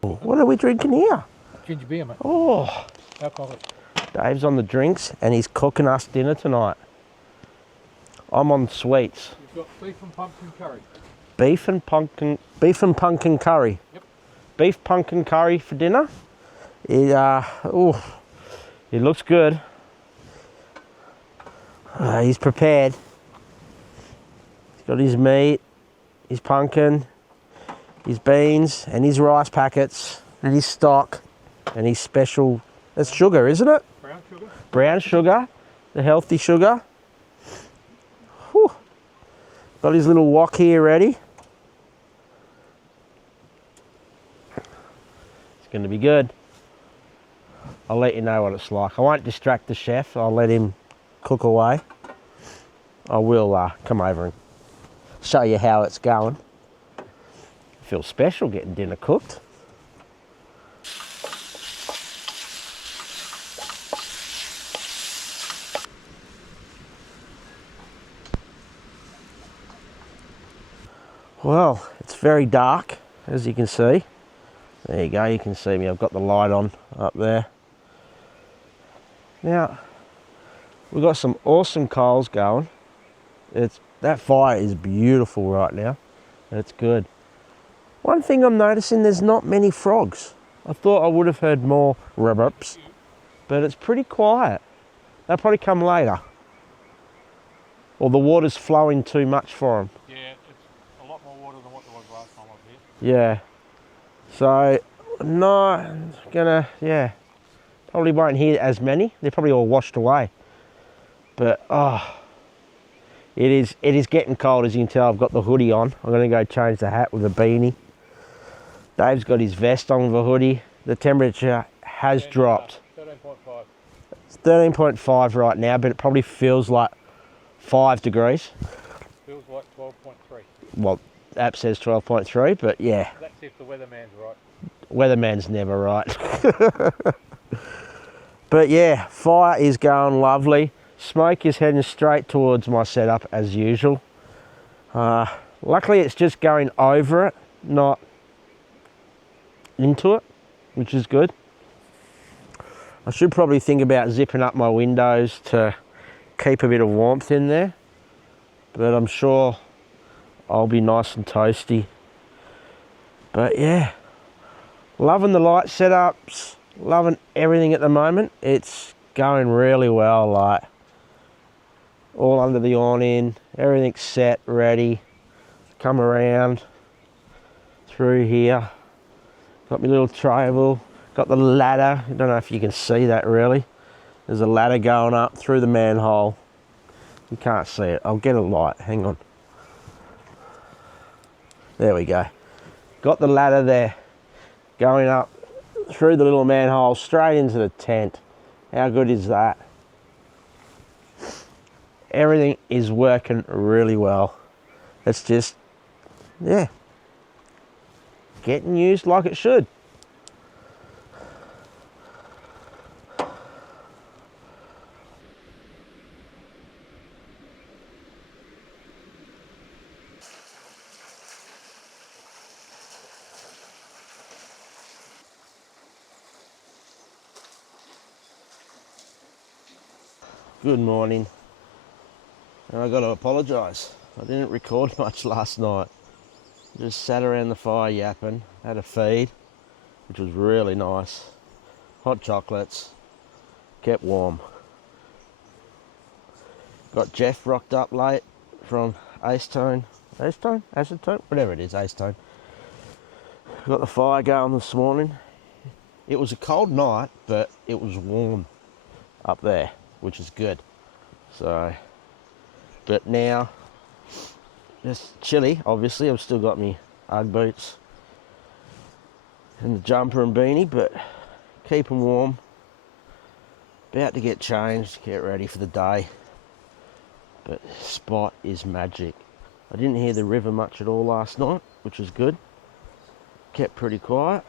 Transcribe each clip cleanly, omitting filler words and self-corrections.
What are we drinking here? Ginger beer, mate. Oh, Alcoholic. Dave's on the drinks and he's cooking us dinner tonight. I'm on sweets. You've got beef and pumpkin curry. Beef and pumpkin curry. Yep. Beef pumpkin curry for dinner. It looks good. He's prepared. He's got his meat, his pumpkin, his beans, and his rice packets, and his stock, and his special. That's sugar, isn't it? Brown sugar. Brown sugar, the healthy sugar. Whew. Got his little wok here ready. It's going to be good. I'll let you know what it's like. I won't distract the chef. I'll let him cook away. I will come over and show you how it's going. Feels special getting dinner cooked. Well, it's very dark, as you can see. There you go, you can see me. I've got the light on up there. Now, we've got some awesome coals going. That fire is beautiful right now, and it's good. One thing I'm noticing, there's not many frogs. I thought I would have heard more rabbits, but it's pretty quiet. They'll probably come later. Or the water's flowing too much for them. Yeah, it's a lot more water than what there was last time I was here. Yeah. So, probably won't hear as many. They're probably all washed away. But, it is getting cold, as you can tell. I've got the hoodie on. I'm going to go change the hat with a beanie. Dave's got his vest on with a hoodie. The temperature has dropped. 13.5. It's 13.5 right now, but it probably feels like 5 degrees. Feels like 12.3. Well, app says 12.3, but yeah. That's if the weatherman's right. Weatherman's never right. But yeah, fire is going lovely. Smoke is heading straight towards my setup as usual. Luckily it's just going over it, not into it, which is good. I should probably think about zipping up my windows to keep a bit of warmth in there, but I'm sure I'll be nice and toasty. But yeah, loving the light setups, loving everything at the moment. It's going really well, like all under the awning, everything's set, ready. Come around through here. Got my little table, got the ladder. I don't know if you can see that really. There's a ladder going up through the manhole. You can't see it. I'll get a light, hang on. There we go. Got the ladder there, going up through the little manhole, straight into the tent. How good is that? Everything is working really well. It's just, yeah, getting used like it should. Good morning. And I got to apologise. I didn't record much last night. Just sat around the fire yapping, had a feed, which was really nice. Hot chocolates, kept warm. Got Jeff rocked up late from Acetone, whatever it is, Acetone. Got the fire going this morning. It was a cold night, but it was warm up there, which is good. So, but now, just chilly, obviously. I've still got me Ugg boots and the jumper and beanie, but keep them warm. About to get changed, get ready for the day. But spot is magic. I didn't hear the river much at all last night, which was good. Kept pretty quiet.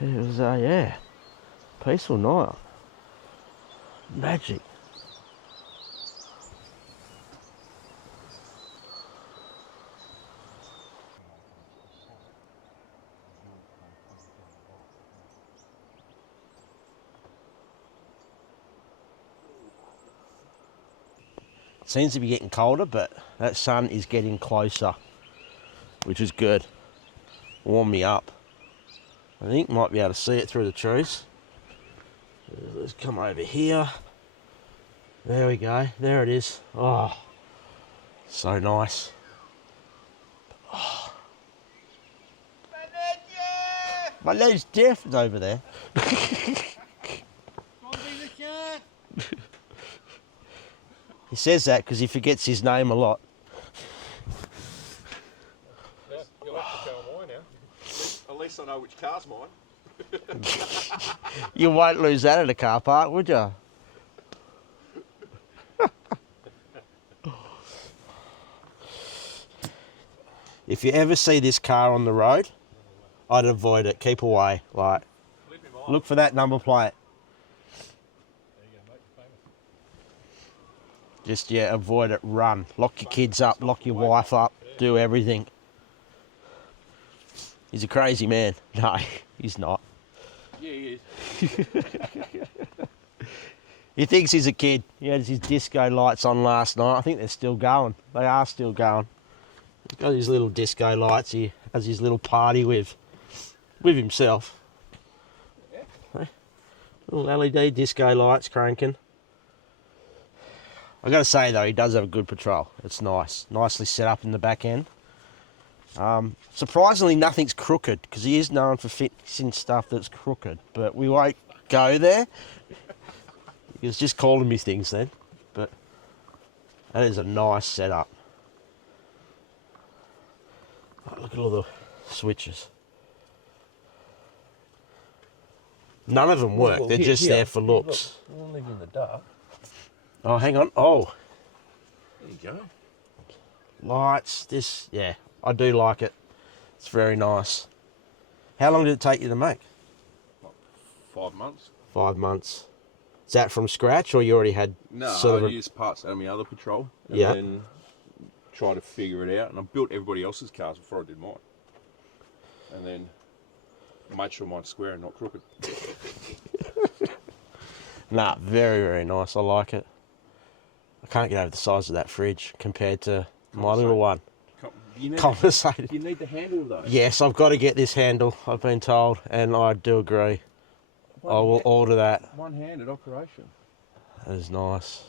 It was, yeah, peaceful night. Magic. Seems to be getting colder, but that sun is getting closer, which is good. Warm me up. I think might be able to see it through the trees. Let's come over here. There we go. There it is. Oh, so nice. Oh. My name's Jeff is over there. He says that because he forgets his name a lot. Yeah, you'll have to tell mine now. At least I know which car's mine. You won't lose that at a car park, would you? If you ever see this car on the road, I'd avoid it. Keep away. Like, look for that number plate. Just, yeah, avoid it. Run. Lock your kids up. Lock your wife up. Do everything. He's a crazy man. No, he's not. Yeah, he is. He thinks he's a kid. He had his disco lights on last night. I think they're still going. They are still going. He's got his little disco lights. He has his little party with himself. Yeah. Little LED disco lights cranking. I got to say though, he does have a good patrol. It's nice, nicely set up in the back end. Surprisingly, nothing's crooked because he is known for fixing stuff that's crooked. But we won't go there. He was just calling me things then. But that is a nice setup. Oh, look at all the switches. None of them work. They're just there for looks. Look, we'll leave you in the dark. Oh, hang on. Oh. There you go. Lights. This, yeah, I do like it. It's very nice. How long did it take you to make? What, 5 months. 5 months. Is that from scratch or you already had? No, sort I of used parts out of my other patrol. And yeah. then try to figure it out. And I built everybody else's cars before I did mine. And then made sure mine's square and not crooked. Nah, very, very nice. I like it. I can't get over the size of that fridge compared to my little one. Compensated. You need the handle of those. Yes, I've got to get this handle, I've been told, and I do agree. I will order that. One-handed operation. That is nice.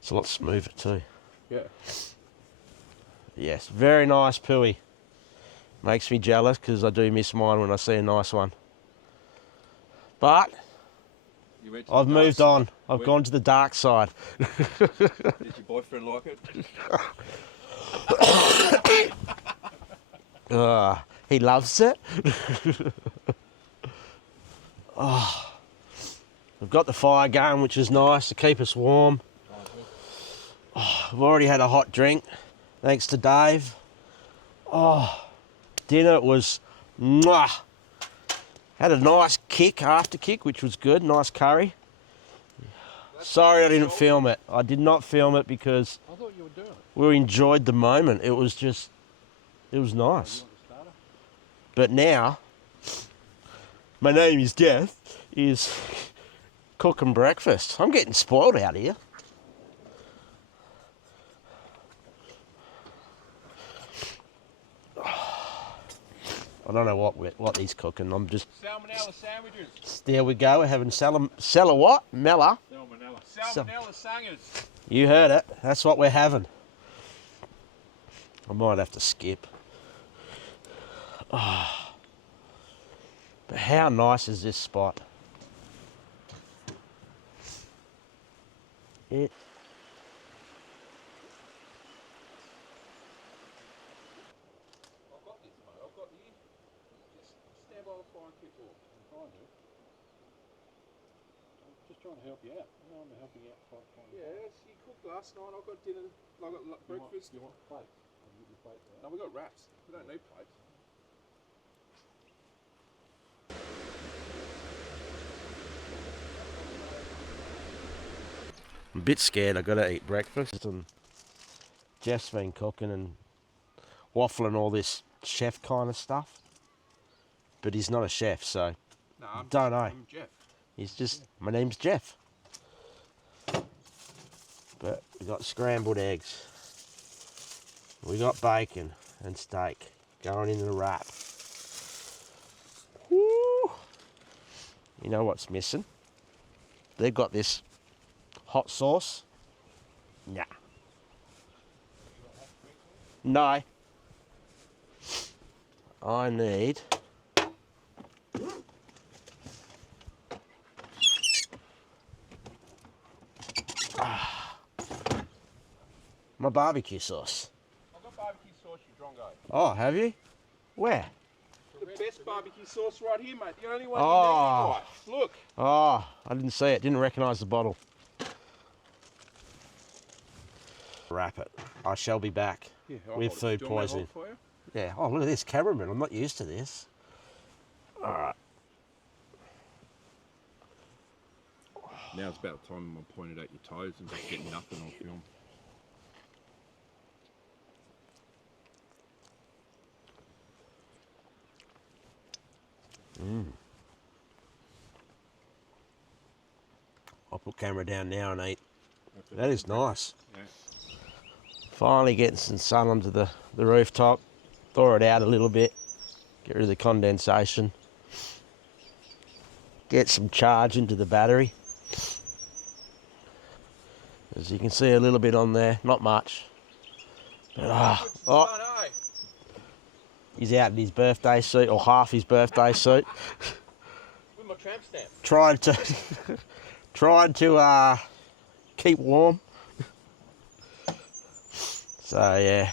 It's a lot smoother too. Yeah. Yes, very nice pooey. Makes me jealous because I do miss mine when I see a nice one. But I've moved on. I've gone to the dark side. Did your boyfriend like it? He loves it. Oh, we've got the fire going, which is nice to keep us warm. Oh, I've already had a hot drink, thanks to Dave. Oh, dinner was mwah. Had a nice kick, after kick, which was good. Nice curry. Sorry I didn't film it. I did not film it because I thought you were doing it. we enjoyed the moment. It was just, it was nice. But now, my name is Jeff, is cooking breakfast. I'm getting spoiled out here. I don't know what he's cooking. I'm just. Salmonella sandwiches. There we go. We're having Sella what? Mella. Salmonella sandwiches. You heard it. That's what we're having. I might have to skip. Oh. But how nice is this spot? It. Trying to help you out. No, I'm helping you out quite fine. Yeah, she cooked last night. I got dinner, I got breakfast. You want plates? I'll give you plates. No, we got wraps. We don't need plates. I'm a bit scared. I got to eat breakfast, and Jeff's been cooking and waffling all this chef kind of stuff. But he's not a chef, so no, don't know. I'm Jeff. He's just, my name's Jeff. But we got scrambled eggs. We got bacon and steak going into the wrap. Woo. You know what's missing? They've got this hot sauce. Nah. No. I need my barbecue sauce. I've got barbecue sauce, you drongo. Oh, have you? Where? The best barbecue sauce right here, mate. The only one Oh. you need, Look. Oh, I didn't see it. Didn't recognise the bottle. Wrap it. I shall be back with food poisoning. Yeah. Oh, look at this cameraman. I'm not used to this. All right. Now it's about time I pointed out your toes and just getting nothing on film. I'll put camera down now and eat. That is nice. Yeah. Finally getting some sun onto the rooftop. Thaw it out a little bit. Get rid of the condensation. Get some charge into the battery. As you can see a little bit on there, not much. But, he's out in his birthday suit, or half his birthday suit. With my tramp stamp. Trying to keep warm. So yeah,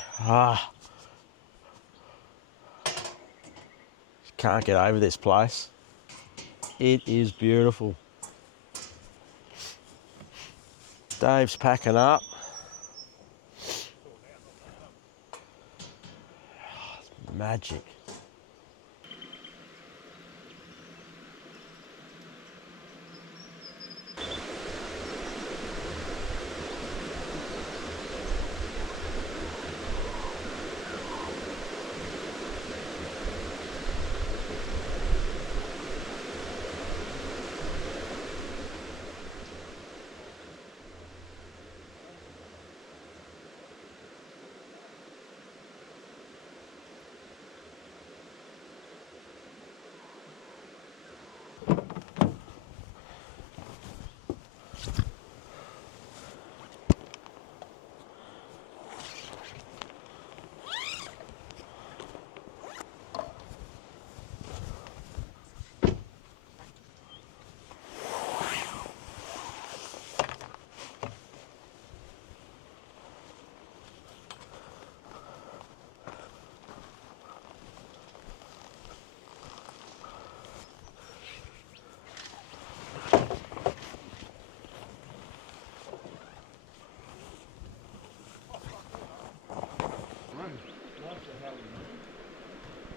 can't get over this place. It is beautiful. Dave's packing up. Magic.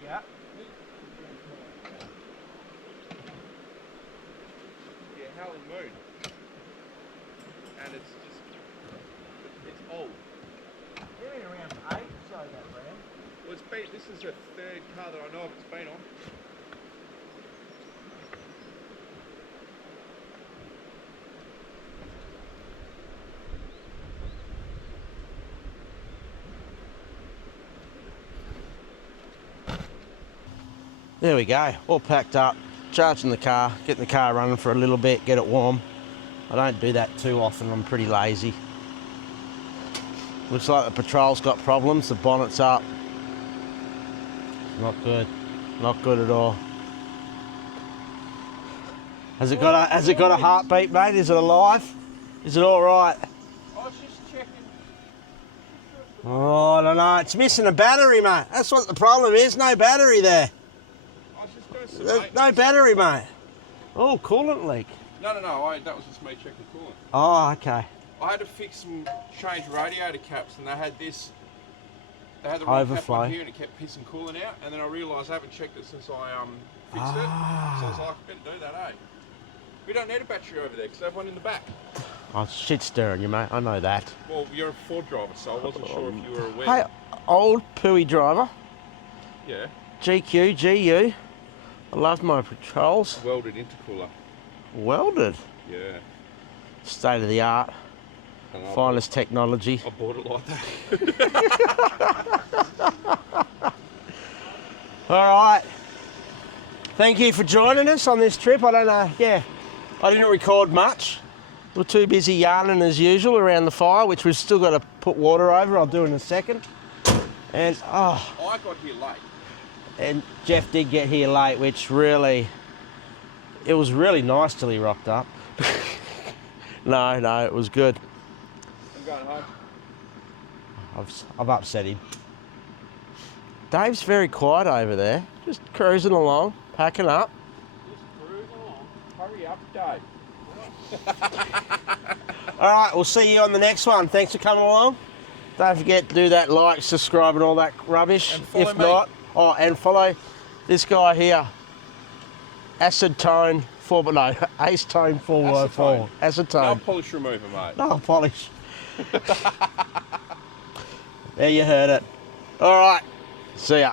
Yeah. Yeah, Howling Moon. And it's just, it's old. They've been around for ages, so that brand. Well, this is the third car that I know of it's been on. There we go, all packed up, charging the car, getting the car running for a little bit, get it warm. I don't do that too often, I'm pretty lazy. Looks like the Patrol's got problems, the bonnet's up. Not good, not good at all. Has it got a heartbeat, mate? Is it alive? Is it all right? I was just checking. Oh, I don't know, it's missing a battery, mate. That's what the problem is, no battery there. I was just doing some There's no battery, mate. Oh, coolant leak. No, that was just me checking coolant. Oh, okay. I had to change radiator caps, and they had the wrong cap Overflow. on here, and it kept pissing coolant out. And then I realised I haven't checked it since I fixed it. So I was like, I better do that, eh? We don't need a battery over there because they have one in the back. Oh, shit stirring you, mate. I know that. Well, you're a Ford driver, so I wasn't sure if you were aware. Hey, old pooey driver. Yeah. GQ, GU. I love my Patrols. Welded intercooler. Welded. Yeah. State of the art. Finest technology. I bought it like that. All right. Thank you for joining us on this trip. I don't know, yeah, I didn't record much. We're too busy yarning as usual around the fire, which we've still got to put water over. I'll do in a second. And, I got here late. And Jeff did get here late, which really, it was really nice till he rocked up. No, it was good. I'm going home. I've upset him. Dave's very quiet over there, just cruising along, packing up. Just cruising along. Hurry up, Dave. All right, we'll see you on the next one. Thanks for coming along. Don't forget to do that like, subscribe and all that rubbish. And follow if me. not, and follow this guy here. Acid Tone 4, but no, Ace Tone 404. Acetone. No polish remover, mate. No polish. There you heard it. All right, see ya.